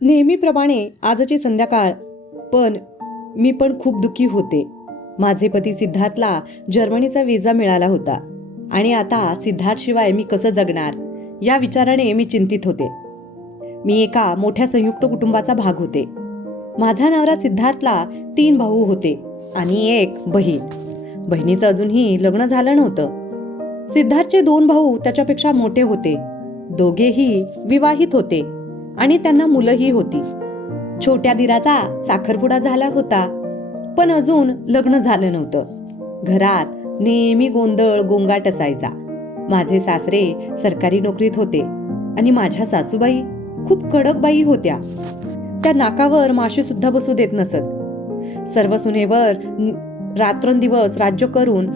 नेहमीप्रमाणे आजची संध्याकाळ, पण मी पण खूप दुःखी होते. माझे पती सिद्धार्थला जर्मनीचा व्हिसा मिळाला होता आणि आता सिद्धार्थशिवाय मी कसं जगणार या विचाराने मी चिंतित होते. मी एका मोठ्या संयुक्त कुटुंबाचा भाग होते. माझा नवरा सिद्धार्थला 3 भाऊ होते आणि एक बहीण. बहिणीचं अजूनही लग्न झालं नव्हतं. सिद्धार्थचे 2 भाऊ त्याच्यापेक्षा मोठे होते. दोघेही विवाहित होते आणि त्यांना मुलंही होती. छोट्या दिराचा साखरपुडा झाला होता, पण अजून लग्न झालं नव्हतं. घरात नेहमी गोंधळ गोंगाट असायचा. माझे सासरे सरकारी नोकरीत होते आणि माझ्या सासूबाई खूप कडक बाई होत्या. त्या नाकावर माशी सुद्धा बसू देत नसत. सर्व सुनेवर रात्रंदिवस राज्य करून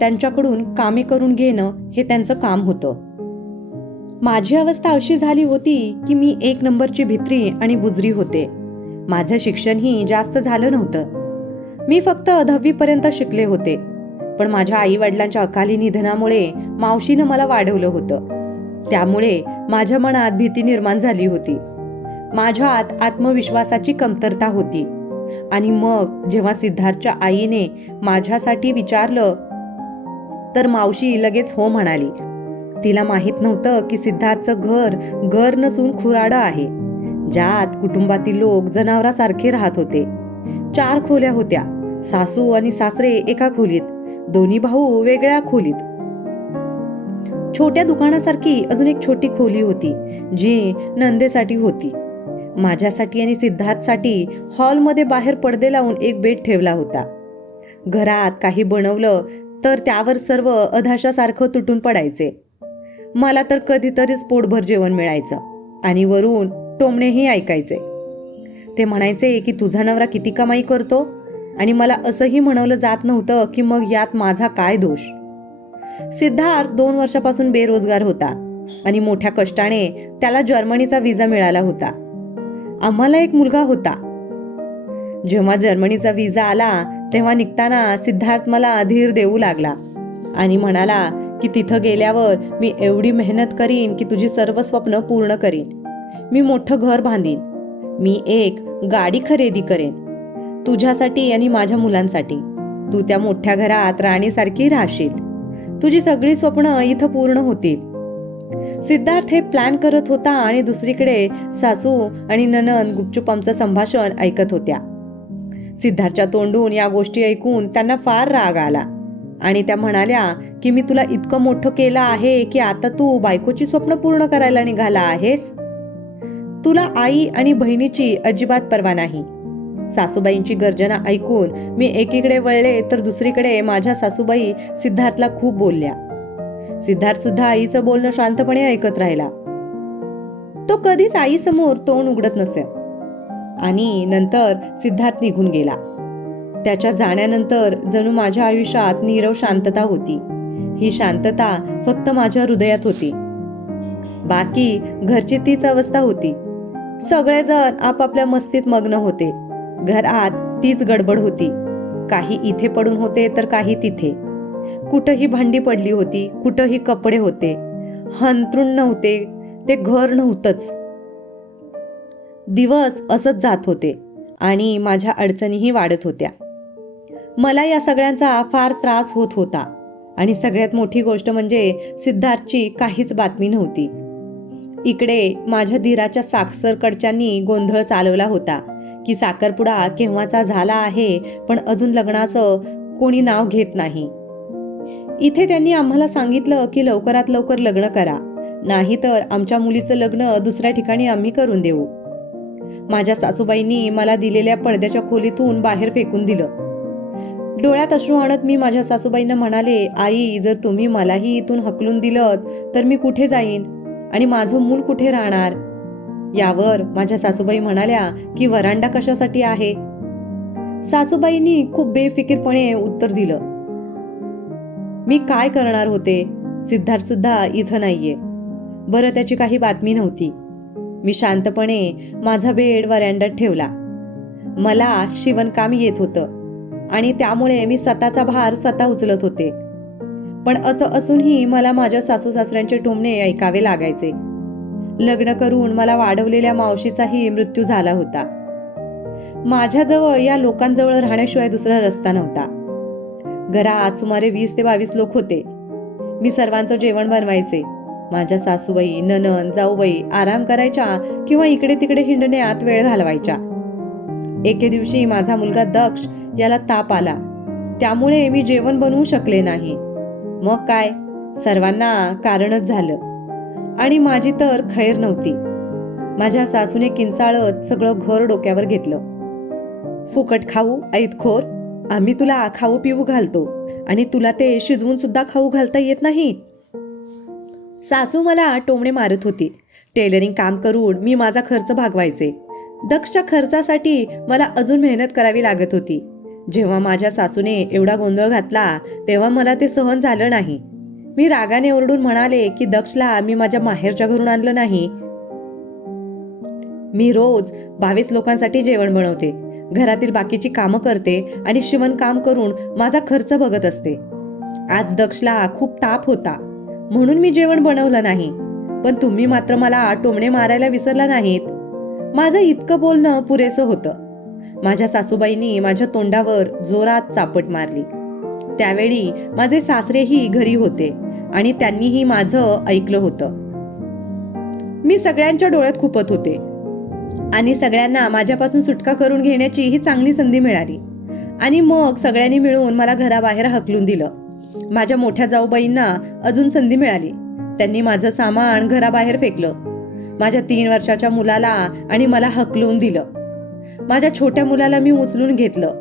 त्यांच्याकडून कामे करून घेणं हे त्यांचं काम होतं. माझी अवस्था अशी झाली होती की मी 1 नंबरची भित्री आणि बुजरी होते. माझं शिक्षणही जास्त झालं नव्हतं. मी फक्त 10वी पर्यंत शिकले होते. पण माझ्या आई वडिलांच्या अकाली निधनामुळे मावशीनं मला वाढवलं होतं. त्यामुळे माझ्या मनात भीती निर्माण झाली होती. माझ्यात आत्मविश्वासाची कमतरता होती. आणि मग जेव्हा सिद्धार्थच्या आईने माझ्यासाठी विचारलं तर मावशी लगेच हो म्हणाली. तिला माहीत नव्हतं की सिद्धार्थचं घर नसून खुराडं आहे, ज्यात कुटुंबातील लोक जनावरासारखे राहत होते. 4 खोल्या होत्या. सासू आणि सासरे एका खोलीत, दोन्ही भाऊ वेगळ्या खोलीत. छोट्या दुकानासारखी अजून एक छोटी खोली होती, जी नंदेसाठी होती. माझ्यासाठी आणि सिद्धार्थसाठी हॉलमध्ये बाहेर पडदे लावून एक बेड ठेवला होता. घरात काही बनवलं तर त्यावर सर्व अधाशासारखं तुटून पडायचे. मला तर कधीतरीच पोटभर जेवण मिळायचं आणि वरून टोमणेही ऐकायचे. ते म्हणायचे की तुझा नवरा किती कमाई करतो, आणि मला असंही म्हणवलं जात नव्हतं की मग यात माझा काय दोष. सिद्धार्थ 2 वर्षापासून बेरोजगार होता आणि मोठ्या कष्टाने त्याला जर्मनीचा व्हिसा मिळाला होता. आम्हाला एक मुलगा होता. जेव्हा जर्मनीचा व्हिसा आला तेव्हा निघताना सिद्धार्थ मला धीर देऊ लागला आणि म्हणाला की तिथं गेल्यावर मी एवढी मेहनत करीन की तुझी सर्व स्वप्न पूर्ण करीन. मी मोठं घर बांधीन. मी एक गाडी खरेदी करेन तुझ्यासाठी आणि माझ्या मुलांसाठी. तू त्या मोठ्या घरात राणीसारखी राहशील. तुझी सगळी स्वप्न इथं पूर्ण होतील. सिद्धार्थ हे प्लॅन करत होता आणि दुसरीकडे सासू आणि नणंद गुपचूप आमचं संभाषण ऐकत होत्या. सिद्धार्थच्या तोंडून या गोष्टी ऐकून त्यांना फार राग आला आणि त्या म्हणाल्या की मी तुला इतकं मोठं केलं आहे की आता तू बायकोची स्वप्न पूर्ण करायला निघाला आहेस. तुला आई आणि बहिणीची अजिबात पर्वा नाही. सासूबाईंची गर्जना ऐकून मी एकीकडे वळले तर दुसरीकडे माझ्या सासूबाई सिद्धार्थला खूप बोलल्या. सिद्धार्थ सुद्धा आईचं बोलणं शांतपणे ऐकत राहिला. तो कधीच आईसमोर तोंड उघडत नसे. आणि नंतर सिद्धार्थ निघून गेला. त्याच्या जाण्यानंतर जणू माझ्या आयुष्यात नीरव शांतता होती. ही शांतता फक्त माझ्या हृदयात होती. बाकी घरची तीच अवस्था होती. सगळेजण आपापल्या मस्तीत मग्न होते. घरात तीच गडबड होती. काही इथे पडून होते तर काही तिथे. कुठंही भांडी पडली होती, कुठंही कपडे होते. अंथरूण नव्हते, ते घर नव्हतंच. दिवस असंच जात होते आणि माझ्या अडचणीही वाढत होत्या. मला या सगळ्यांचा फार त्रास होत होता आणि सगळ्यात मोठी गोष्ट म्हणजे सिद्धार्थची काहीच बातमी नव्हती. इकडे माझ्या धीराच्या सासरकडच्यांनी गोंधळ चालवला होता की साखरपुडा केव्हाचा झाला आहे, पण अजून लग्नाचं कोणी नाव घेत नाही. इथे त्यांनी आम्हाला सांगितलं की लवकरात लवकर लग्न करा, नाहीतर आमच्या मुलीचं लग्न दुसऱ्या ठिकाणी आम्ही करून देऊ. माझ्या सासूबाईंनी मला दिलेल्या पडद्याच्या खोलीतून बाहेर फेकून दिलं. डोळ्यात अश्रू आणत मी माझ्या सासूबाईंना म्हणाले, आई, जर तुम्ही मलाही इथून हकलून दिलं तर मी कुठे जाईन आणि माझं मूल कुठे राहणार. यावर माझ्या सासूबाई म्हणाल्या की वरांडा कशासाठी आहे. सासूबाईंनी खूप बेफिकीरपणे उत्तर दिलं, मी काय करणार होते. सिद्धार्थ सुद्धा इथं नाहीये. बरं, त्याची काही बातमी नव्हती. मी शांतपणे माझा बेड वरांड्यात ठेवला. मला शिवणकाम येत होतं आणि त्यामुळे मी स्वतःचा भार स्वतः उचलत होते. पण असं असूनही मला माझ्या सासू सासऱ्यांचे टोमणे ऐकावे लागायचे. लग्न करून मला वाढवलेल्या मावशीचाही मृत्यू झाला होता. माझ्याजवळ या लोकांजवळ राहण्याशिवाय दुसरा रस्ता नव्हता. घरात सुमारे 20 ते 22 लोक होते. मी सर्वांचं जेवण बनवायचे. माझ्या सासूबाई, नणंद, जाऊबाई आराम करायच्या किंवा इकडे तिकडे हिंडण्यात वेळ घालवायच्या. एके दिवशी माझा मुलगा दक्ष याला ताप आला. त्यामुळे मी जेवण बनवू शकले नाही. मग काय, सर्वांना कारणच झालं आणि माझी तर खैर नव्हती. माझ्या सासूने किंचाळत सगळं घर डोक्यावर घेतलं. फुकट खाऊ ऐतखोर, आम्ही तुला खाऊ पिऊ घालतो आणि तुला ते शिजवून सुद्धा खाऊ घालता येत नाही. सासू मला टोमणे मारत होती. टेलरिंग काम करून मी माझा खर्च भागवायचे. दक्षच्या खर्चासाठी मला अजून मेहनत करावी लागत होती. जेव्हा माझ्या सासूने एवढा गोंधळ घातला तेव्हा मला ते सहन झालं नाही. मी रागाने ओरडून म्हणाले की दक्षला मी माझ्या माहेरच्या घरून आणलं नाही. मी रोज 22 लोकांसाठी जेवण बनवते, घरातील बाकीची कामं करते आणि शिवणकाम करून माझा खर्च बघत असते. आज दक्षला खूप ताप होता म्हणून मी जेवण बनवलं नाही, पण तुम्ही मात्र मला टोमणे मारायला विसरला नाहीत. माझं इतकं बोलणं पुरेसं होतं. माझ्या सासूबाईंनी माझ्या तोंडावर जोरात चापट मारली. त्यावेळी माझे सासरेही घरी होते आणि त्यांनीही माझं ऐकलं होतं. मी सगळ्यांच्या डोळ्यात खुपत होते आणि सगळ्यांना माझ्यापासून सुटका करून घेण्याची ही चांगली संधी मिळाली. आणि मग सगळ्यांनी मिळून मला घराबाहेर हकलून दिलं. माझ्या मोठ्या जाऊबाईंना अजून संधी मिळाली. त्यांनी माझं सामान घराबाहेर फेकलं. माझ्या 3 वर्षाच्या मुलाला आणि मला हकलून दिलं. माझ्या छोट्या मुलाला मी उचलून घेतलं.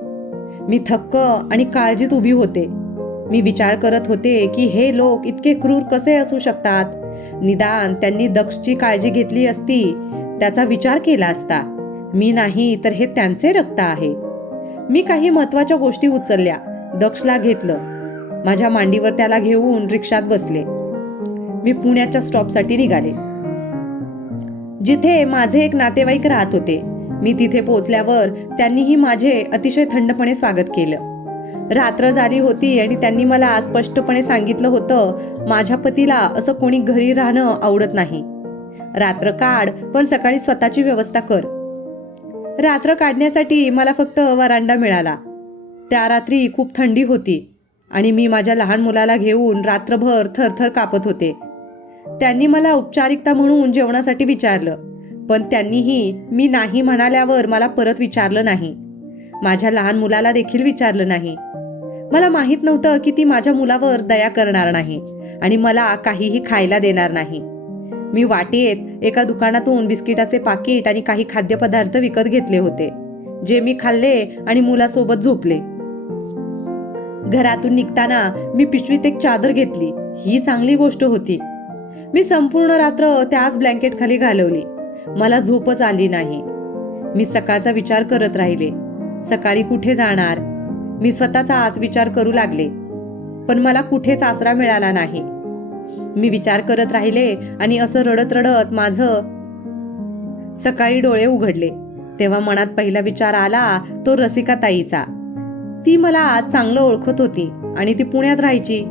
मी थक्क आणि काळजीत उभी होते. मी विचार करत होते की हे लोक इतके क्रूर कसे असू शकतात. निदान त्यांनी दक्षची काळजी घेतली असती, त्याचा विचार केला असता. मी नाही तर हे त्यांचे रक्त आहे. मी काही महत्वाच्या गोष्टी उचलल्या. दक्षला घेतलं. माझ्या मांडीवर त्याला घेऊन रिक्षात बसले. मी पुण्याच्या स्टॉपसाठी निघाले, जिथे माझे एक नातेवाईक राहत होते. मी तिथे पोहोचल्यावर त्यांनीही माझे अतिशय थंडपणे स्वागत केलं. रात्र झाली होती आणि त्यांनी मला स्पष्टपणे सांगितलं होतं, माझ्या पतीला असं कोणी घरी राहणं आवडत नाही. रात्र काढ, पण सकाळी स्वतःची व्यवस्था कर. रात्र काढण्यासाठी मला फक्त वरांडा मिळाला. त्या रात्री खूप थंडी होती आणि मी माझ्या लहान मुलाला घेऊन रात्रभर थरथर कापत होते. त्यांनी मला औपचारिकता म्हणून जेवणासाठी विचारलं, पण त्यांनीही मी नाही म्हणाल्यावर मला परत विचारलं नाही. माझ्या लहान मुलाला देखील विचारलं नाही. मला माहीत नव्हतं की ती माझ्या मुलावर दया करणार नाही आणि मला काहीही खायला देणार नाही. मी वाटेत एका दुकानातून बिस्किटाचे पाकिट आणि काही खाद्यपदार्थ विकत घेतले होते, जे मी खाल्ले आणि मुलासोबत झोपले. घरातून निघताना मी पिशवीत एक चादर घेतली. ही चांगली गोष्ट होती. मी संपूर्ण रात्र त्याच ब्लँकेट खाली घालवली. मला झोपच आली नाही. मी सकाळचा विचार करत राहिले. सकाळी कुठे जाणार? मी स्वतःचाच विचार करू लागले, पण मला कुठेच आसरा मिळाला नाही. मी विचार करत राहिले आणि असं रडत रडत माझं सकाळी डोळे उघडले. तेव्हा मनात पहिला विचार आला तो रसिकाताईचा. ती मला चांगलं ओळखत होती आणि ती पुण्यात राहायची.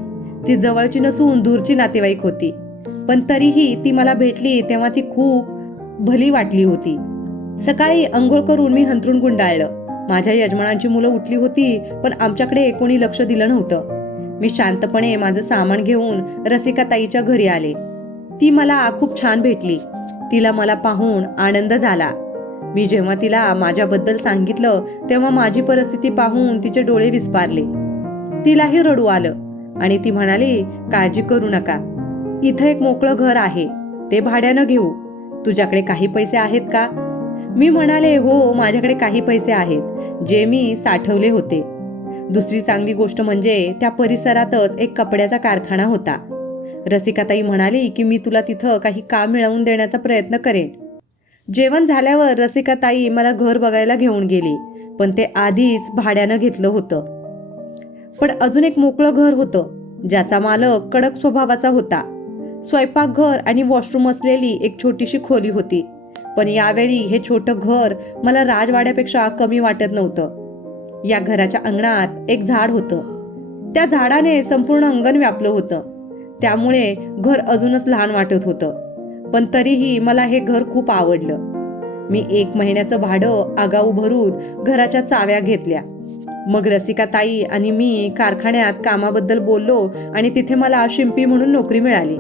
ती जवळची नसून दूरची नातेवाईक होती, पण तरीही ती मला भेटली तेव्हा ती खूप भली वाटली होती. सकाळी अंघोळ करून मी हंतरून गुंडाळलं. माझ्या यजमानांची मुलं उठली होती, पण आमच्याकडे कोणी लक्ष दिलं नव्हतं. मी शांतपणे माझं सामान घेऊन रसिकाताईच्या घरी आले. ती मला खूप छान भेटली. तिला मला पाहून आनंद झाला. मी जेव्हा तिला माझ्याबद्दल सांगितलं तेव्हा माझी परिस्थिती पाहून तिचे डोळे विस्पारले. तिलाही रडू आलं आणि ती म्हणाली, काळजी करू नका, इथं एक मोकळं घर आहे, ते भाड्यानं घेऊ. तुझ्याकडे काही पैसे आहेत का? मी म्हणाले, हो, माझ्याकडे काही पैसे आहेत, जे मी साठवले होते. दुसरी चांगली गोष्ट म्हणजे त्या परिसरातच एक कपड्याचा कारखाना होता. रसिकाताई म्हणाली की मी तुला तिथं काही काम मिळवून देण्याचा प्रयत्न करेन. जेवण झाल्यावर रसिकाताई मला घर बघायला घेऊन गेली, पण ते आधीच भाड्यानं घेतलं होतं. पण अजून एक मोकळं घर होतं, ज्याचा मालक कडक स्वभावाचा होता. स्वयंपाकघर आणि वॉशरूम असलेली एक छोटीशी खोली होती. पण यावेळी हे छोटं घर मला राजवाड्यापेक्षा कमी वाटत नव्हतं. या घराच्या अंगणात एक झाड होतं. त्या झाडाने संपूर्ण अंगण व्यापलं होतं. त्यामुळे घर अजूनच लहान वाटत होतं. पण तरीही मला हे घर खूप आवडलं. मी 1 महिन्याचं भाडं आगाऊ भरून घराच्या चाव्या घेतल्या. मग रसिकाताई आणि मी कारखान्यात कामाबद्दल बोललो आणि तिथे मला शिंपी म्हणून नोकरी मिळाली.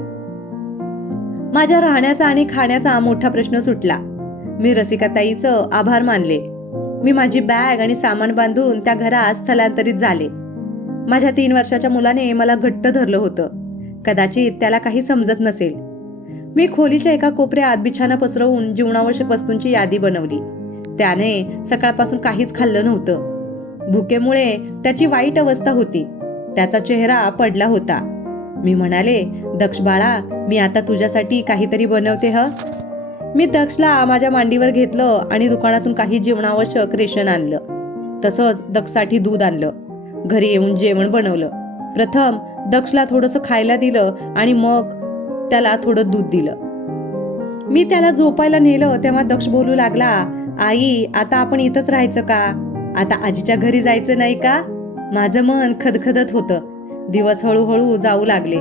माझ्या राहण्याचा आणि खाण्याचा मोठा प्रश्न सुटला. मी रसिकाताईचं आभार मानले. मी माझी बॅग आणि सामान बांधून त्या घरात स्थलांतरित झाले. माझ्या 3 वर्षाच्या मुलाने मला घट्ट धरलं होतं. कदाचित त्याला काही समजत नसेल. मी खोलीच्या एका कोपऱ्यात बिछाना पसरवून जीवनावश्यक वस्तूंची यादी बनवली. त्याने सकाळपासून काहीच खाल्लं नव्हतं. भुकेमुळे त्याची वाईट अवस्था होती. त्याचा चेहरा पडला होता. मी म्हणाले, दक्ष बाळा, मी आता तुझ्यासाठी काहीतरी बनवते ह. मी दक्षला माझ्या मांडीवर घेतलं आणि दुकानातून काही जीवनावश्यक रेशन आणलं. तसंच दक्षसाठी दूध आणलं. घरी येऊन जेवण बनवलं. प्रथम दक्षला थोडंसं खायला दिलं आणि मग त्याला थोडं दूध दिलं. मी त्याला झोपायला नेलं तेव्हा दक्ष बोलू लागला, आई, आता आपण इथंच राहायचं का? आता आजीच्या घरी जायचं नाही का? माझं मन खदखदत होतं. दिवस हळूहळू जाऊ लागले.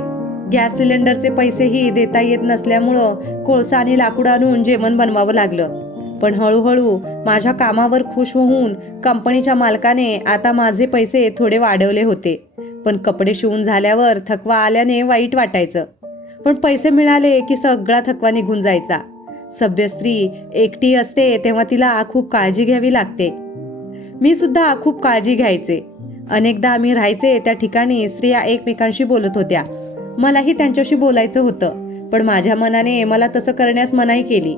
गॅस सिलेंडरचे पैसेही देता येत नसल्यामुळं कोळसा आणि लाकूड आणून जेवण बनवावं लागलं. पण हळूहळू माझ्या कामावर खुश होऊन कंपनीच्या मालकाने आता माझे पैसे थोडे वाढवले होते. पण कपडे शिवून झाल्यावर थकवा आल्याने वाईट वाटायचं. पण पैसे मिळाले की सगळा थकवा निघून जायचा. सभ्य स्त्री एकटी असते तेव्हा तिला खूप काळजी घ्यावी लागते. मी सुद्धा खूप काळजी घ्यायचे. अनेकदा आम्ही राहायचे त्या ठिकाणी स्त्रिया एकमेकांशी बोलत होत्या. मलाही त्यांच्याशी बोलायचं होतं, पण माझ्या मनाने मला तसं करण्यास मनाई केली.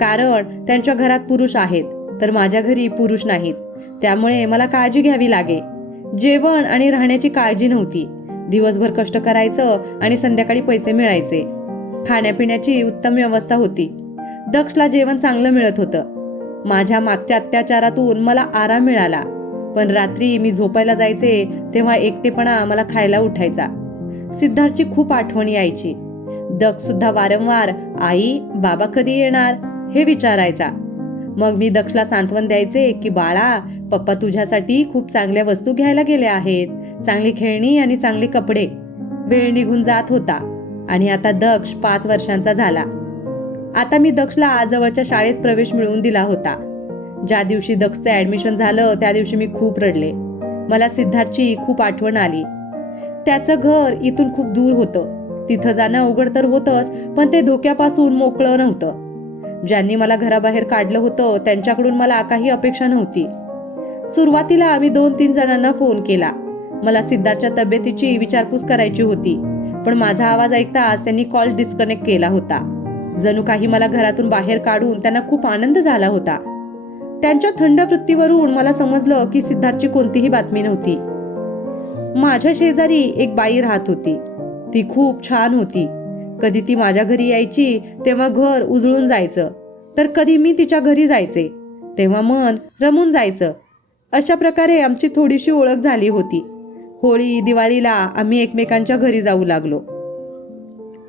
कारण त्यांच्या घरात पुरुष आहेत तर माझ्या घरी पुरुष नाहीत. त्यामुळे मला काळजी घ्यावी लागे. जेवण आणि राहण्याची काळजी नव्हती. दिवसभर कष्ट करायचं आणि संध्याकाळी पैसे मिळायचे. खाण्यापिण्याची उत्तम व्यवस्था होती. दक्षला जेवण चांगलं मिळत होतं. माझ्या मागच्या अत्याचारातून मला आराम मिळाला. पण रात्री मी झोपायला जायचे तेव्हा एकटेपणा मला खायला उठायचा. सिद्धार्थची खूप आठवण यायची. दक्ष सुद्धा वारंवार आई, बाबा कधी येणार हे विचारायचा. मग मी दक्षला सांत्वन द्यायचे की बाळा, पप्पा तुझ्यासाठी खूप चांगल्या वस्तू घ्यायला गेले आहेत. चांगली खेळणी आणि चांगले कपडे. वेळ निघून जात होता आणि आता दक्ष 5 वर्षांचा झाला. आता मी दक्षला जवळच्या शाळेत प्रवेश मिळवून दिला होता. ज्या दिवशी दक्षचं ऍडमिशन झालं त्या दिवशी मी खूप रडले. मला सिद्धार्थची खूप आठवण आली. त्याचं घर इथून खूप दूर होतं. तिथं जाणं अवघड तर होतंच, पण ते धोक्यापासून मोकळं नव्हतं. ज्यांनी मला घराबाहेर काढलं होतं त्यांच्याकडून मला काही अपेक्षा नव्हती. सुरुवातीला आम्ही 2-3 जणांना फोन केला. मला सिद्धार्थच्या तब्येतीची विचारपूस करायची होती, पण माझा आवाज ऐकताच त्यांनी कॉल डिस्कनेक्ट केला होता. जणू काही मला घरातून बाहेर काढून त्यांना खूप आनंद झाला होता. त्यांच्या थंड वृत्तीवरून मला समजलं की सिद्धार्थची कोणतीही बातमी नव्हती. माझ्या शेजारी एक बाई राहत होती. ती खूप छान होती. कधी ती माझ्या घरी यायची तेव्हा घर उजळून जायचं, तर कधी मी तिच्या घरी जायचे तेव्हा मन रमून जायचं. अशा प्रकारे आमची थोडीशी ओळख झाली होती. होळी, दिवाळीला आम्ही एकमेकांच्या घरी जाऊ लागलो.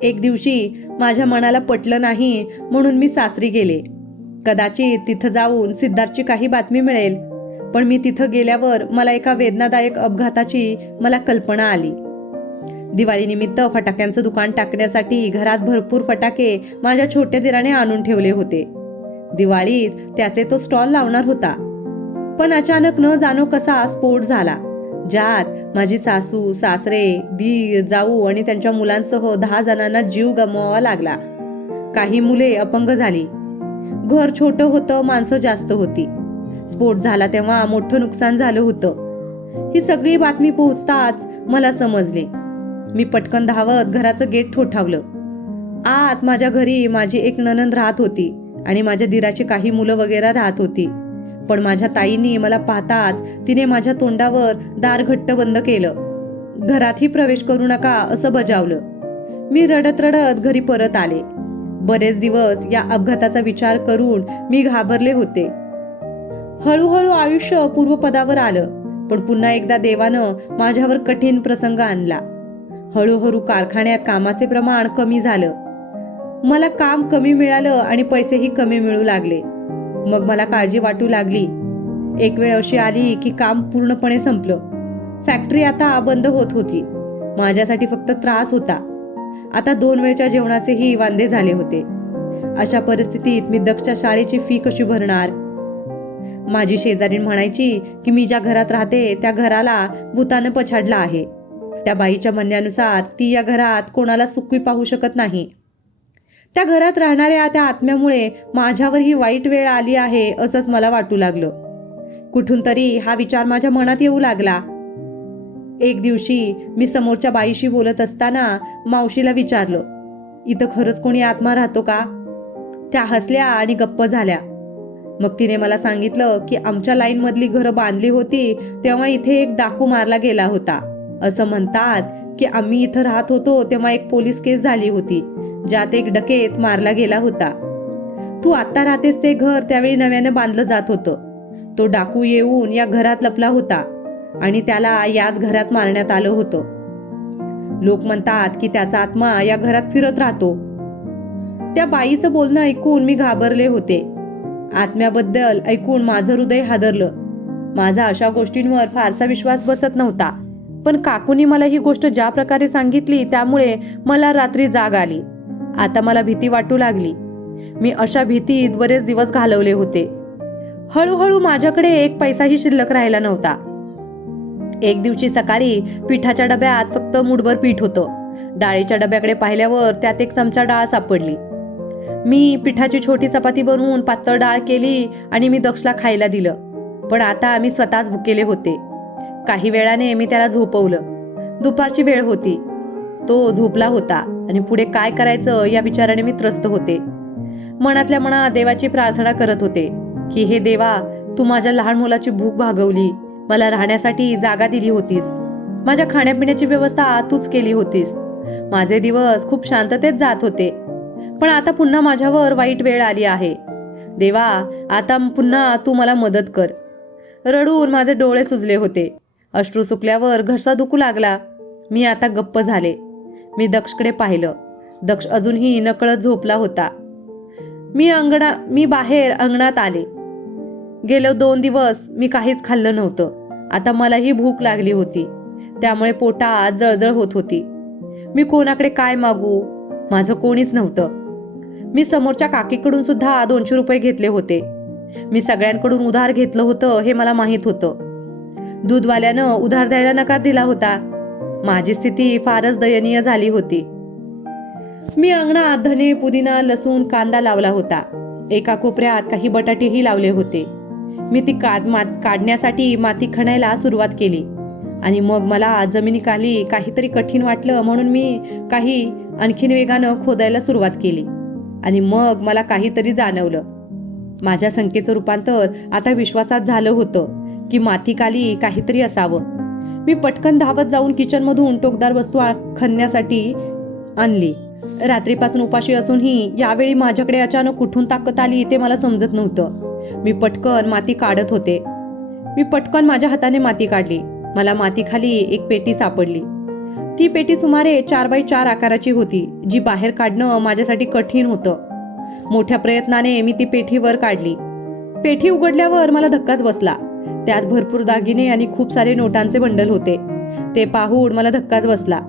एक दिवशी माझ्या मनाला पटलं नाही म्हणून मी सासरी गेले. कदाचित तिथं जाऊन सिद्धार्थची काही बातमी मिळेल. पण मी तिथं गेल्यावर मला एका वेदनादायक अपघाताची मला कल्पना आली. दिवाळीनिमित्त फटाक्यांचं दुकान टाकण्यासाठी घरात भरपूर फटाके माझ्या छोट्या दिराने आणून ठेवले होते. दिवाळीत त्याचे तो स्टॉल लावणार होता. पण अचानक न जाणो कसा स्फोट झाला, ज्यात माझी सासू, सासरे, दीर, जाऊ आणि त्यांच्या मुलांसह 10 जणांना जीव गमवावा लागला. काही मुले अपंग झाली. घर छोटं होतं, माणसं जास्त होती. स्फोट झाला तेव्हा मोठं नुकसान झालं होतं. ही सगळी बातमी पोहोचताच मला समजले. मी पटकन धावत घराचं गेट ठोठावलं. आत माझ्या घरी माझी एक नणंद राहत होती आणि माझ्या दिराची काही मुलं वगैरे राहत होती. पण माझ्या ताईंनी मला पाहताच तिने माझ्या तोंडावर दार घट्ट बंद केलं. घरातही प्रवेश करू नका असं बजावलं. मी रडत रडत घरी परत आले. बरेच दिवस या अपघाताचा विचार करून मी घाबरले होते. हळूहळू आयुष्य पूर्वपदावर आलं, पण पुन्हा एकदा देवानं माझ्यावर कठीण प्रसंग आणला. हळूहळू कारखान्यात कामाचे प्रमाण कमी झालं. मला काम कमी मिळालं आणि पैसेही कमी मिळू लागले. मग मला काळजी वाटू लागली. एक वेळ अशी आली की काम पूर्णपणे संपलं. फॅक्टरी आता बंद होत होती. माझ्यासाठी फक्त त्रास होता. आता 2 वेळच्या जेवणाचेही वांदे झाले होते. अशा परिस्थितीत मी दक्षच्या शाळेची फी कशी भरणार? माझी शेजारीण म्हणायची की मी ज्या घरात राहते त्या घराला भूतानं पछाडलं आहे. त्या बाईच्या म्हणण्यानुसार ती या घरात कोणाला सुखी पाहू शकत नाही. त्या घरात राहणाऱ्या त्या आत्म्यामुळे माझ्यावर ही वाईट वेळ आली आहे असंच मला वाटू लागलं. कुठून तरी हा विचार माझ्या मनात येऊ लागला. एक दिवशी मी समोरच्या बाईशी बोलत असताना मावशीला विचारलं, इथं खरंच कोणी आत्मा राहतो का? त्या हसल्या आणि गप्प झाल्या. मग तिने मला सांगितलं की आमच्या लाईनमधली घरं बांधली होती तेव्हा इथे एक डाकू मारला गेला होता. असं म्हणतात की आम्ही इथं राहत होतो तेव्हा एक पोलीस केस झाली होती ज्यात एक डकेत मारला गेला होता. तू आत्ता राहतेस ते घर त्यावेळी नव्यानं बांधलं जात होतं. तो डाकू येऊन या घरात लपला होता आणि त्याला याच घरात मारण्यात आलं होतं. लोक म्हणतात की त्याचा आत्मा या घरात फिरत राहतो. त्या बाईचं बोलणं ऐकून मी घाबरले होते. आत्म्याबद्दल ऐकून माझं हृदय हादरलं. माझा अशा गोष्टींवर फारसा विश्वास बसत नव्हता, पण काकूनी मला ही गोष्ट ज्या प्रकारे सांगितली त्यामुळे मला रात्री जाग आली. आता मला भीती वाटू लागली. मी अशा भीतीत बरेच दिवस घालवले होते. हळूहळू माझ्याकडे एक पैसाही शिल्लक राहिला नव्हता. एक दिवशी सकाळी पिठाच्या डब्यात फक्त मूठभर पीठ होतं. डाळीच्या डब्याकडे पाहिल्यावर त्यात एक चमचा डाळ सापडली. मी पिठाची छोटी चपाती बनवून पातळ डाळ केली आणि मी दक्षला खायला दिलं. पण आता मी स्वतःच भुकेले होते. काही वेळाने मी त्याला झोपवलं. दुपारची वेळ होती. तो झोपला होता आणि पुढे काय करायचं या विचाराने मी त्रस्त होते. मनातल्या मनात देवाची प्रार्थना करत होते की हे देवा, तू माझ्या लहान मुलाची भूक भागवली, मला राहण्यासाठी जागा दिली होतीस, माझ्या खाण्यापिण्याची व्यवस्था तूच केली होतीस. माझे दिवस खूप शांततेत जात होते. पण आता पुन्हा माझ्यावर वाईट वेळ आली आहे. देवा, आता पुन्हा तू मला मदत कर. रडून माझे डोळे सुजले होते. अश्रू सुकल्यावर घसा दुखू लागला. मी आता गप्प झाले. मी दक्षकडे पाहिलं. दक्ष अजूनही नकळत झोपला होता. मी बाहेर अंगणात आले. गेले 2 दिवस मी काहीच खाल्लं नव्हतं. आता मलाही भूक लागली होती. त्यामुळे पोटात जळजळ होत होती. मी कोणाकडे काय मागू? माझं कोणीच नव्हतं. मी समोरच्या काकीकडून सुद्धा 200 रुपये घेतले होते. मी सगळ्यांकडून उधार घेतलं होतं हे मला माहीत होतं. दूधवाल्यानं उधार द्यायला नकार दिला होता. माझी स्थिती फारच दयनीय झाली होती. मी अंगणात धने, पुदिना, लसूण, कांदा लावला होता. एका कोपऱ्यात काही बटाटेही लावले होते. मी ती काढण्यासाठी माती खणायला सुरुवात केली आणि मग मला जमिनीखाली काहीतरी कठीण वाटलं म्हणून मी काही आणखीन वेगानं खोदायला सुरुवात केली आणि मग मला काहीतरी जाणवलं. माझ्या शंकेचं रूपांतर आता विश्वासात झालं होतं की मातीखाली काहीतरी असावं. मी पटकन धावत जाऊन किचनमधून टोकदार वस्तू खणण्यासाठी आणली. रात्रीपासून उपाशी असूनही यावेळी माझ्याकडे अचानक कुठून ताकद आली ते मला समजत नव्हतं. मी पटकन माती काढत होते. मी पटकन माझ्या हाताने माती काढली. मला मातीखाली एक पेटी सापडली. ती पेटी सुमारे 4x4 आकाराची होती, जी बाहेर काढणं माझ्यासाठी कठीण होतं. मोठ्या प्रयत्नाने मी ती पेटी वर काढली. पेटी उघडल्यावर मला धक्काच बसला. त्यात भरपूर दागिने आणि खूप सारे नोटांचे बंडल होते. ते पाहून मला धक्काच बसला.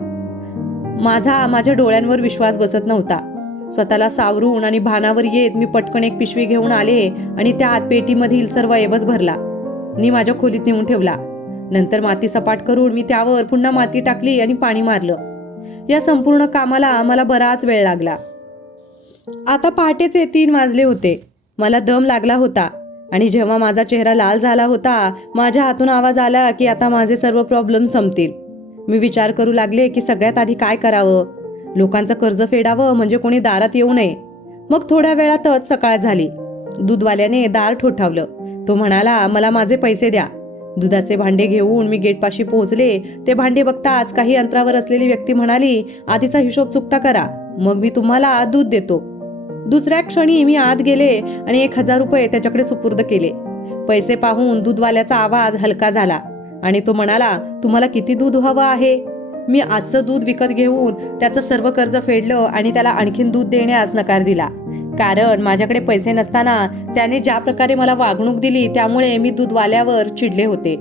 माझ्या डोळ्यांवर विश्वास बसत नव्हता. स्वतःला सावरून आणि भानावर येत मी पटकन एक पिशवी घेऊन आले आणि त्यात पेटीमधील सर्व ऐवज भरला आणि माझ्या खोलीत नेऊन ठेवला. नंतर माती सपाट करून मी त्यावर पुन्हा माती टाकली आणि पाणी मारलं. या संपूर्ण कामाला मला बराच वेळ लागला. आता पहाटेचे 3 वाजले होते. मला दम लागला होता आणि जेव्हा माझा चेहरा लाल झाला होता, माझ्या हातून आवाज आला की आता माझे सर्व प्रॉब्लेम संपतील. मी विचार करू लागले की सगळ्यात आधी काय करावं. लोकांचं कर्ज फेडावं म्हणजे कोणी दारात येऊ नये. मग थोड्या वेळातच सकाळ झाली. दूधवाल्याने दार ठोठावलं. तो म्हणाला, मला माझे पैसे द्या. दुधाचे भांडे घेऊन मी गेटपाशी पोहोचले. ते भांडे बघताच काही अंतरावर असलेली व्यक्ती म्हणाली, आधीचा हिशोब चुकता करा, मग मी तुम्हाला दूध देतो. दुसऱ्या क्षणी मी आत गेले आणि 1000 रुपये त्याच्याकडे सुपूर्द केले. पैसे पाहून दूधवाल्याचा आवाज हलका झाला आणि तो म्हणाला, तुम्हाला किती दूध हवं आहे? मी आजचं दूध विकत घेऊन त्याचं सर्व कर्ज फेडलं आणि त्याला आणखीन दूध देण्यास नकार दिला. कारण माझ्याकडे पैसे नसताना त्याने ज्या प्रकारे मला वागणूक दिली त्यामुळे मी दूधवाल्यावर चिडले होते.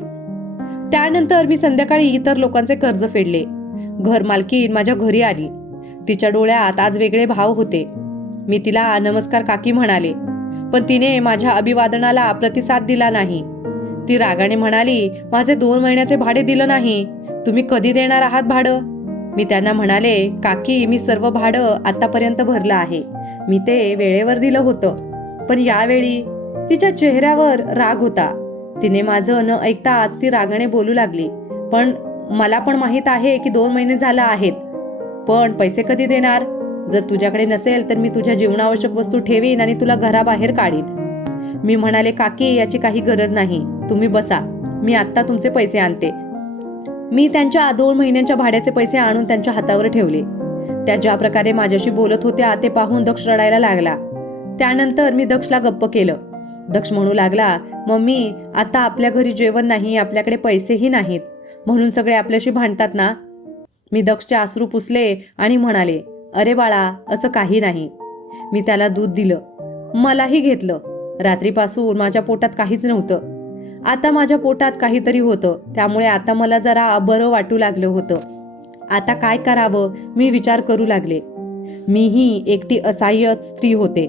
त्यानंतर मी संध्याकाळी इतर लोकांचे कर्ज फेडले. घर मालकीण माझ्या घरी आली. तिच्या डोळ्यात आज वेगळे भाव होते. मी तिला नमस्कार काकी म्हणाले, पण तिने माझ्या अभिवादनाला प्रतिसाद दिला नाही. ती रागाने म्हणाली, माझे 2 महिन्याचे भाडे दिलं नाही, तुम्ही कधी देणार आहात भाडं? मी त्यांना म्हणाले, काकी मी सर्व भाडं आतापर्यंत भरलं आहे, मी ते वेळेवर दिलं होतं. पण यावेळी तिच्या चेहऱ्यावर राग होता. तिने माझं न ऐकताच ती रागाने बोलू लागली, पण मला पण माहीत आहे की 2 महिने झालं आहेत, पण पैसे कधी देणार? जर तुझ्याकडे नसेल तर मी तुझ्या जीवनावश्यक वस्तू ठेवीन आणि तुला घराबाहेर काढीन. मी म्हणाले, काकी याची काही गरज नाही, तुम्ही बसा, मी आत्ता तुमचे पैसे आणते. मी त्यांच्या 2 महिन्यांच्या भाड्याचे पैसे आणून त्यांच्या हातावर ठेवले. त्या ज्या प्रकारे माझ्याशी बोलत होत्या ते पाहून दक्ष रडायला लागला. त्यानंतर मी दक्षला गप्प केलं. दक्ष म्हणू लागला, मम्मी आता आपल्या घरी जेवण नाही, आपल्याकडे पैसेही नाहीत, म्हणून सगळे आपल्याशी भांडतात ना? मी दक्षचे अश्रू पुसले आणि म्हणाले, अरे बाळा असं काही नाही. मी त्याला दूध दिलं, मलाही घेतलं. रात्रीपासून माझ्या पोटात काहीच नव्हतं, आता माझ्या पोटात काहीतरी होतं, त्यामुळे आता मला जरा बरं वाटू लागलं होतं. आता काय करावं मी विचार करू लागले. मीही एकटी असहाय्य स्त्री होते.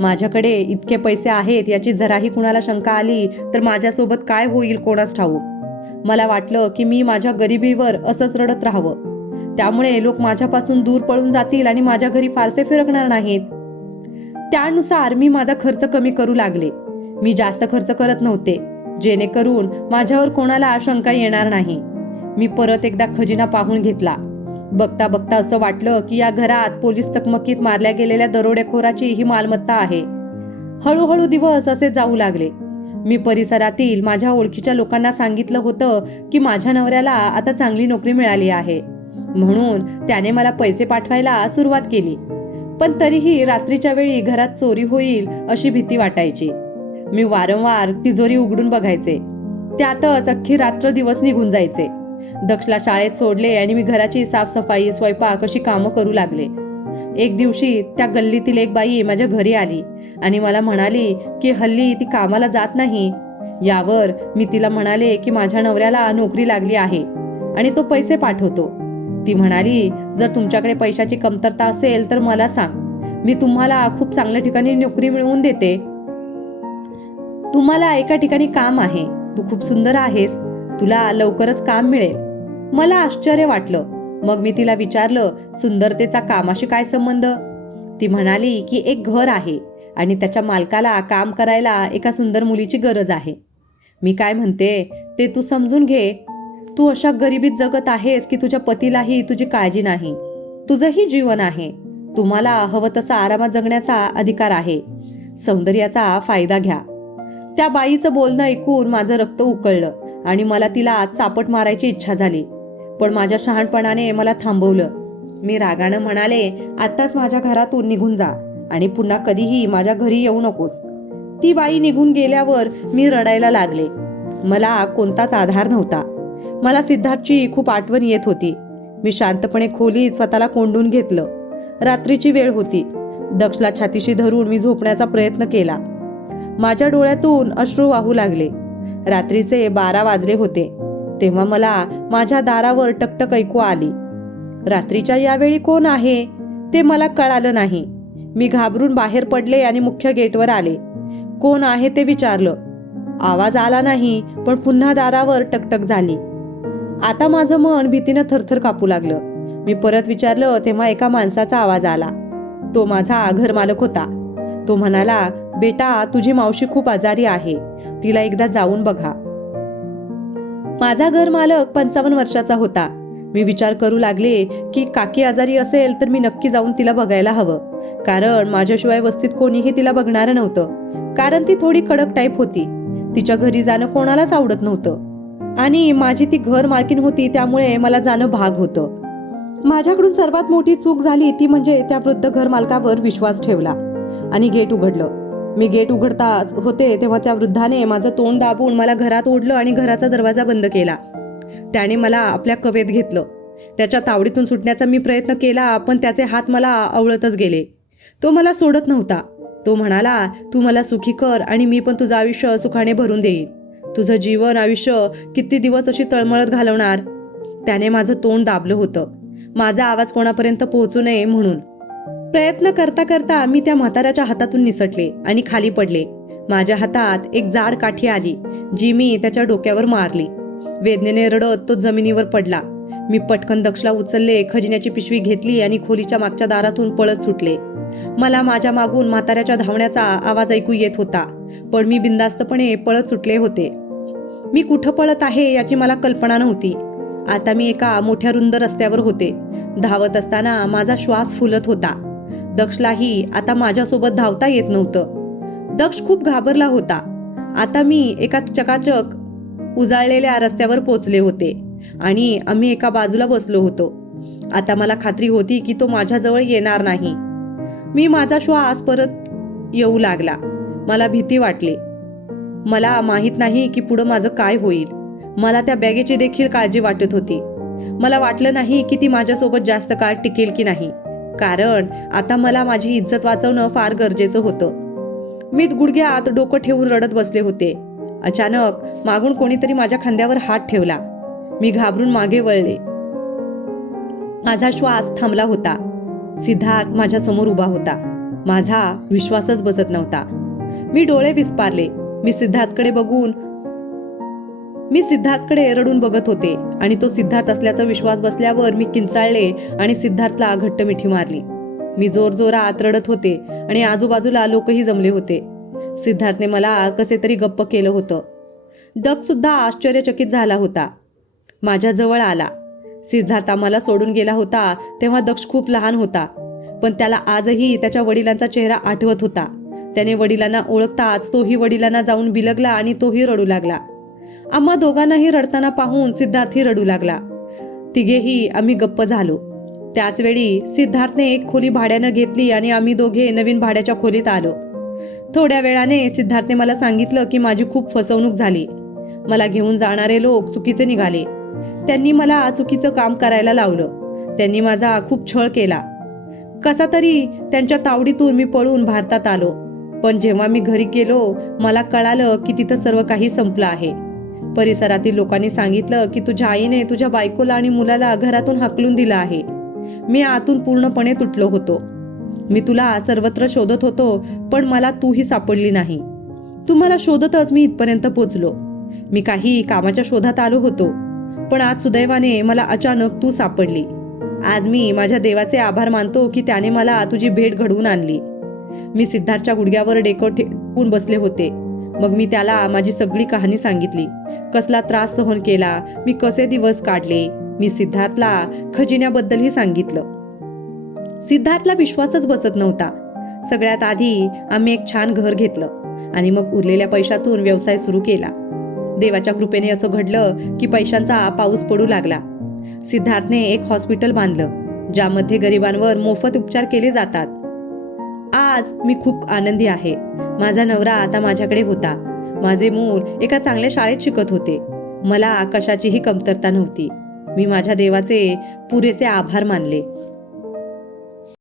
माझ्याकडे इतके पैसे आहेत याची जराही कुणाला शंका आली तर माझ्यासोबत काय होईल कोणास ठाऊक. मला वाटलं की मी माझ्या गरिबीवर असंच रडत राहावं, त्यामुळे लोक माझ्यापासून दूर पळून जातील आणि माझ्या घरी फारसे फिरकणार नाहीत. त्यानुसार मी माझा खर्च कमी करू लागले. मी जास्त खर्च करत नव्हते, जेणेकरून माझ्यावर कोणाला शंका येणार नाही. मी परत एकदा खजिना पाहून घेतला. बघता बघता असं वाटलं की या घरात पोलीस चकमकीत मारल्या गेलेल्या दरोडेखोराची ही मालमत्ता आहे. हळूहळू दिवस असे जाऊ लागले. मी परिसरातील माझ्या ओळखीच्या लोकांना सांगितलं होतं की माझ्या नवऱ्याला आता चांगली नोकरी मिळाली आहे, म्हणून त्याने मला पैसे पाठवायला सुरुवात केली. पण तरीही रात्रीच्या वेळी घरात चोरी होईल अशी भीती वाटायची. मी वारंवार तिजोरी उघडून बघायचे, त्यातच अख्खी रात्र दिवस निघून जायचे. दक्षला शाळेत सोडले आणि मी घराची साफसफाई स्वयंपाक अशी कामं करू लागले. एक दिवशी त्या गल्लीतील एक बाई माझ्या घरी आली आणि मला म्हणाली की हल्ली ती कामाला जात नाही. यावर मी तिला म्हणाले की माझ्या नवऱ्याला नोकरी लागली आहे आणि तो पैसे पाठवतो. ती म्हणाली, जर तुमच्याकडे पैशाची कमतरता असेल तर मला सांग, मी तुम्हाला खूप चांगल्या ठिकाणी नोकरी मिळवून देते. तुम्हाला एका ठिकाणी काम आहे, तू खूप सुंदर आहेस, तुला लवकरच काम मिळेल. मला आश्चर्य वाटलं. मग मी तिला विचारलं, सुंदरतेचा कामाशी काय संबंध? ती म्हणाली की एक घर आहे आणि त्याच्या मालकाला काम करायला एका सुंदर मुलीची गरज आहे. मी काय म्हणते ते तू समजून घे. तू अशा गरिबीत जगत आहेस की तुझ्या पतीलाही तुझी काळजी नाही. तुझंही जीवन आहे, तुम्हाला हवं तसा आरामात जगण्याचा अधिकार आहे. सौंदर्याचा फायदा घ्या. त्या बाईचं बोलणं ऐकून माझं रक्त उकळलं आणि मला तिला चापट मारायची इच्छा झाली, पण माझ्या शहाणपणाने मला थांबवलं. मी रागानं म्हणाले, आत्ताच माझ्या घरातून निघून जा आणि पुन्हा कधीही माझ्या घरी येऊ नकोस. ती बाई निघून गेल्यावर मी रडायला लागले. मला कोणताच आधार नव्हता. मला सिद्धार्थची खूप आठवण येत होती. मी शांतपणे खोलीत स्वतःला कोंडून घेतलं. रात्रीची वेळ होती. दक्षला छातीशी धरून मी झोपण्याचा प्रयत्न केला. माझ्या डोळ्यातून अश्रू वाहू लागले. रात्रीचे 12 वाजले होते तेव्हा मला माझ्या दारावर टकटक ऐकू आली. रात्रीच्या यावेळी कोण आहे ते मला कळालं नाही. मी घाबरून बाहेर पडले आणि मुख्य गेटवर आले. कोण आहे ते विचारलं. आवाज आला नाही, पण पुन्हा दारावर टकटक झाली. आता माझं मन भीतीनं थरथर कापू लागलं. मी परत विचारलं तेव्हा एका माणसाचा आवाज आला. तो माझा घरमालक होता. तो म्हणाला, बेटा तुझी मावशी खूप आजारी आहे, तिला एकदा जाऊन बघा. माझा घरमालक 55 वर्षाचा होता. मी विचार करू लागले की काकी आजारी असेल तर मी नक्की जाऊन तिला बघायला हवं, कारण माझ्याशिवाय वस्तीत कोणीही तिला बघणारं नव्हतं. कारण ती थोडी कडक टाईप होती. तिच्या घरी जाणं कोणालाच आवडत नव्हतं आणि माझी ती घर मालकीण होती, त्यामुळे मला जाणं भाग होतं. माझ्याकडून सर्वात मोठी चूक झाली ती म्हणजे त्या वृद्ध घरमालकावर विश्वास ठेवला आणि गेट उघडलं. मी गेट उघडताच होते तेव्हा त्या वृद्धाने माझं तोंड दाबून मला घरात ओढलं आणि घराचा दरवाजा बंद केला. त्याने मला आपल्या कवेत घेतलं. त्याच्या तावडीतून सुटण्याचा मी प्रयत्न केला, पण त्याचे हात मला आवळतच गेले. तो मला सोडत नव्हता. तो म्हणाला, तू मला सुखी कर आणि मी पण तुझं आयुष्य सुखाने भरून देईन. तुझं जीवन आयुष्य किती दिवस अशी तळमळत घालवणार? त्याने माझं तोंड दाबलं होतं, माझा आवाज कोणापर्यंत पोहोचू नये म्हणून. प्रयत्न करता करता मी त्या म्हाताऱ्याच्या हातातून निसटले आणि खाली पडले. माझ्या हातात एक जाड काठी आली, जी मी त्याच्या डोक्यावर मारली. वेदनेने रडत तो जमिनीवर पडला. मी पटकन दक्षला उचलले, खजिन्याची पिशवी घेतली आणि खोलीच्या मागच्या दारातून पळत सुटले. मला माझ्या मागून म्हाताऱ्याच्या धावण्याचा आवाज ऐकू येत होता, पण मी बिनधास्तपणे पळत सुटले होते. मी कुठं पळत आहे याची मला कल्पना नव्हती. आता मी एका मोठ्या रुंद रस्त्यावर होते. धावत असताना माझा श्वास फुलत होता. दक्षलाही आता माझ्यासोबत धावता येत नव्हतं. दक्ष खूप घाबरला होता. आता मी एका चकाचक उजाळलेल्या रस्त्यावर पोचले होते आणि आम्ही एका बाजूला बसलो होतो. आता मला खात्री होती की तो माझ्याजवळ येणार नाही. मी माझा श्वास परत येऊ लागला. मला भीती वाटली. मला माहीत नाही की पुढं माझं काय होईल. मला त्या बॅगेची देखील काळजी वाटत होती. मला वाटलं नाही की ती माझ्यासोबत जास्त काळ टिकेल की नाही, कारण आता मला माझी इज्जत वाचवणं फार गरजेचं होतं. मी गुडघ्यात डोकं ठेवून रडत बसले होते. अचानक मागून कोणीतरी माझ्या खांद्यावर हात ठेवला. मी घाबरून मागे वळले. माझा श्वास थांबला होता. सिद्धार्थ माझ्या समोर उभा होता. माझा विश्वासच बसत नव्हता. मी डोळे विस्पारले. मी सिद्धार्थकडे रडून बघत होते आणि तो सिद्धार्थ असल्याचा विश्वास बसल्यावर मी किंचाळले आणि सिद्धार्थला घट्ट मिठी मारली. मी जोरजोरात रडत होते आणि आजूबाजूला लोकही जमले होते. सिद्धार्थने मला कसे तरी गप्प केलं होतं. दक्ष सुद्धा आश्चर्यचकित झाला होता. माझ्या जवळ आला. सिद्धार्थ आम्हाला सोडून गेला होता तेव्हा दक्ष खूप लहान होता, पण त्याला आजही त्याच्या वडिलांचा चेहरा आठवत होता. त्याने वडिलांना ओळखताच तोही वडिलांना जाऊन बिलगला आणि तोही रडू लागला. आम्हा दोघांनाही रडताना पाहून सिद्धार्थही रडू लागला. तिघेही आम्ही गप्प झालो. त्याच वेळी सिद्धार्थने एक खोली भाड्यानं घेतली आणि आम्ही दोघे नवीन भाड्याच्या खोलीत आलो. थोड्या वेळाने सिद्धार्थने मला सांगितलं की माझी खूप फसवणूक झाली. मला घेऊन जाणारे लोक चुकीचे निघाले. त्यांनी मला चुकीचं काम करायला लावलं. त्यांनी माझा खूप छळ केला. कसा तरी त्यांच्या तावडीतून मी पळून भारतात आलो. पण जेव्हा मी घरी गेलो मला कळालं की तिथं सर्व काही संपलं आहे. परिसरातील लोकांनी सांगितलं की तुझ्या आईने तुझ्या बायकोला आणि मुलाला घरातून हाकलून दिलं आहे. मी आतून पूर्णपणे तुटलो होतो. मी तुला सर्वत्र शोधत होतो, पण मला तूही सापडली नाही. तुम्हाला शोधतच मी इथपर्यंत पोचलो. मी काही कामाच्या शोधात आलो होतो, पण आज सुदैवाने मला अचानक तू सापडली. आज मी माझ्या देवाचे आभार मानतो की त्याने मला तुझी भेट घडवून आणली. मी सिद्धार्थच्या गुडघ्यावर डोकं ठेवून बसले होते. मग मी त्याला माझी सगळी कहाणी सांगितली. कसला त्रास सहन केला, मी कसे दिवस काढले. मी सिद्धार्थला खजिन्याबद्दलही सांगितलं. सिद्धार्थला विश्वासच बसत नव्हता. सगळ्यात आधी आम्ही एक छान घर घेतलं आणि मग उरलेल्या पैशातून व्यवसाय सुरू केला. देवाच्या कृपेने असं घडलं की पैशांचा पाऊस पडू लागला. सिद्धार्थने एक हॉस्पिटल बांधलं, ज्यामध्ये गरिबांवर मोफत उपचार केले जातात. आज मी खूप आनंदी आहे. माझा नवरा आता माझ्याकडे होता. माझे मूल एका चांगल्या शाळेत शिकत होते. मला कशाचीही कमतरता नव्हती. मी माझ्या देवाचे पुरेसे आभार मानले.